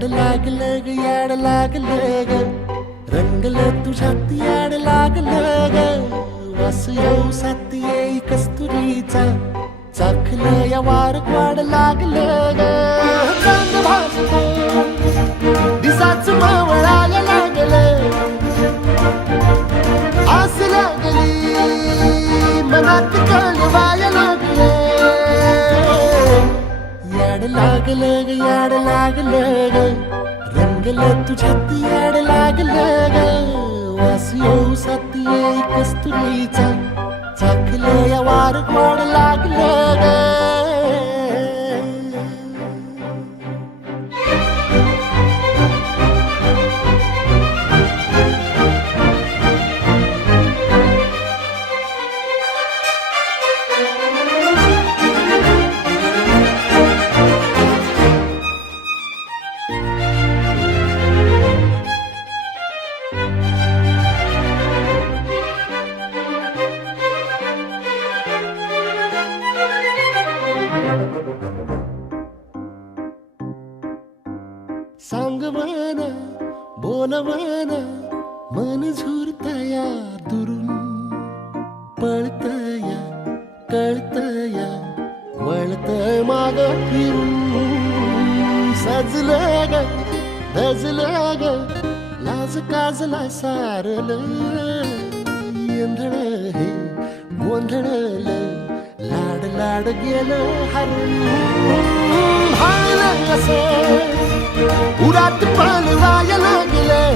याड लागलं ग याड लागलं ग रंगलं तुझ्यात याड लागलं ग वास येऊ साथ येई कस्तुरीचा चाखलं या वार वाड लागलं ग चांद भासलं दिसाच मावळायला लागलं आस लागली मनात कळवायला लागलं याड लागलं ग याड लागलं ग रंगलं तुझ्यात याड लागलं ग वास येऊ साथ येई कस्तुरीचा चाखलं या वार वाड लागलं ग सांगवाना बोलवाना मन झुरतया दुरून पळतया कळतया वळतय माग फिरून सजलं ग धजलं ग लाज काजला सारलं येंधळ हे गोंधळलं लाड लाड गेलं हरून हाळलं असं उरात पालवायला गेलं